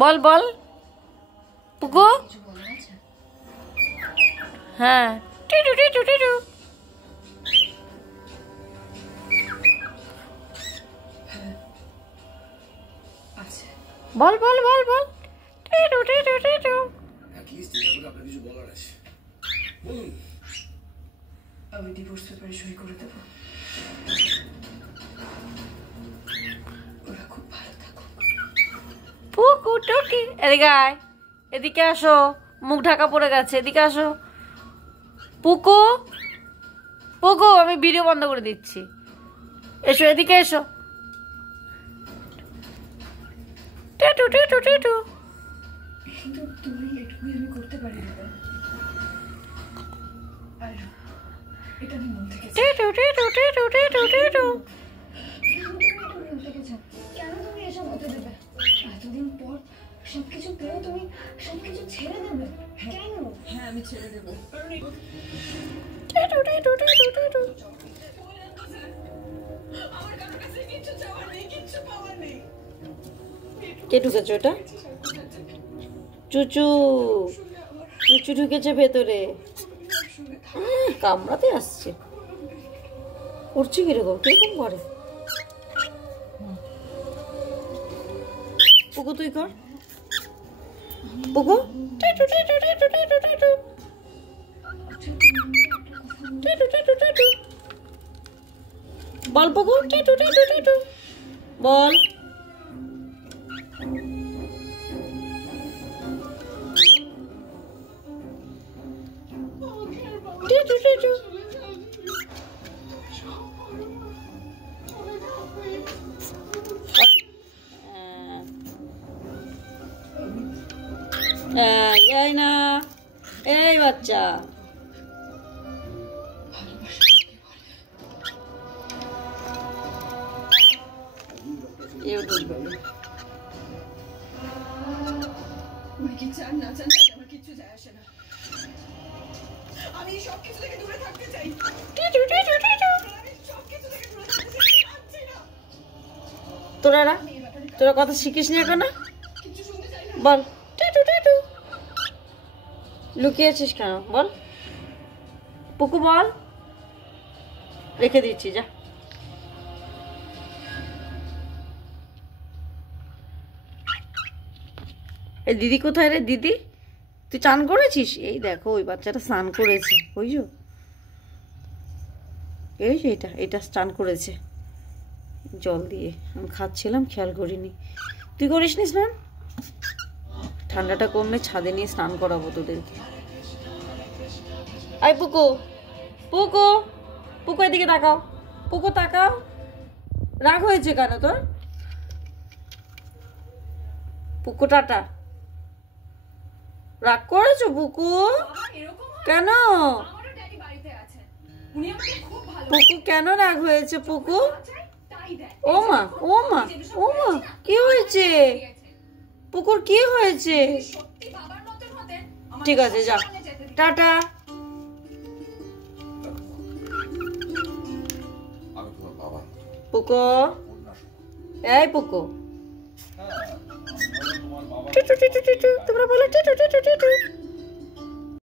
বল বল পুকু। হ্যাঁ টিটু টিটু টিটু। বল বল বল বল টিটু টিটু টিটু। আমি ডিভোর্স পেপারে সই করে দেব। ওরা খুব ভালো থাকুক। পুকু টুকি এদিকে আয়, এদিকে আসো, মুখ ঢাকা পড়ে গেছে, এদিকে আসো। পুকু পুকু আমি ভিডিও বন্ধ করে দিচ্ছি, এসো এদিকে এসো। টিটু টিটু টিটু। কিন্তু তুমি এটুকুই আমি করতে পারি না। আর এটা আমি মন থেকে টিটু টিটু টিটু টিটু টিটু। কেন তুমি এসব হতে দেবে? এতদিন পর সবকিছু পেয়ে তুমি সবকিছু ছেড়ে দেবে কেন? হ্যাঁ আমি ছেড়ে দেবো, কারণ টিটু টিটু টিটু টিটু। আমার কারোর কাছে কিছু চাওয়ার নেই, কিছু পাওয়ার নেই। কে ঢুকেছে ওটা? চুচু চুচু ঢুকেছে ভেতরে, কামড়াতে আসছে। করছে কিরকম কিরকম করে? পুকু তুই কর, পুকু। টিটু টিটু টিটু টিটু টিটু টিটু টিটু টিটু। বল পুকু টিটু টিটু টিটু বল। টিটু টিটু। এই না, এই বাচ্চা। চান না চান আমার কিছু যায় আসে না। আমি সব কিছু থেকে দূরে থাকতে চাই। টিটু টিটু টিটু। আমি সব কিছু থেকে দূরে থাকতে চাই, চাচ্ছি না। তোরা কথা শিখিস নি এখনো? কিছু শুনতে চাই না। বল টিটু টিটু। লুকিয়েছিস কেন বল পুকু, বল। রেখে দিচ্ছি যা। এই দিদি কোথায় রে? দিদি তুই চান করেছিস? এই দেখো ওই বাচ্চাটা স্নান করেছে, বুঝছো? এই যে এটা এটা স্নান করেছে জল দিয়ে, আমি খাচ্ছিলাম খেয়াল করিনি। তুই করিস নি স্নান? ঠান্ডাটা কমলে ছাদে নিয়ে স্নান করাবো তোদেরকে। আই পুকু পুকু পুকু এদিকে তাকাও, পুকু তাকাও। রাগ হয়েছে কেন তোর? পুকু টাটা। রাগ করেছো পুকু? কেন পুকু কেন রাগ হয়েছে পুকু? ও মা ও মা ও মা, কি হয়েছে পুকুর? কি হয়েছে? ঠিক আছে যা, টাটা। পুকু এই পুকু টিটু টিটু টিটু, তোমরা বলো টিটু টিটু টিটু।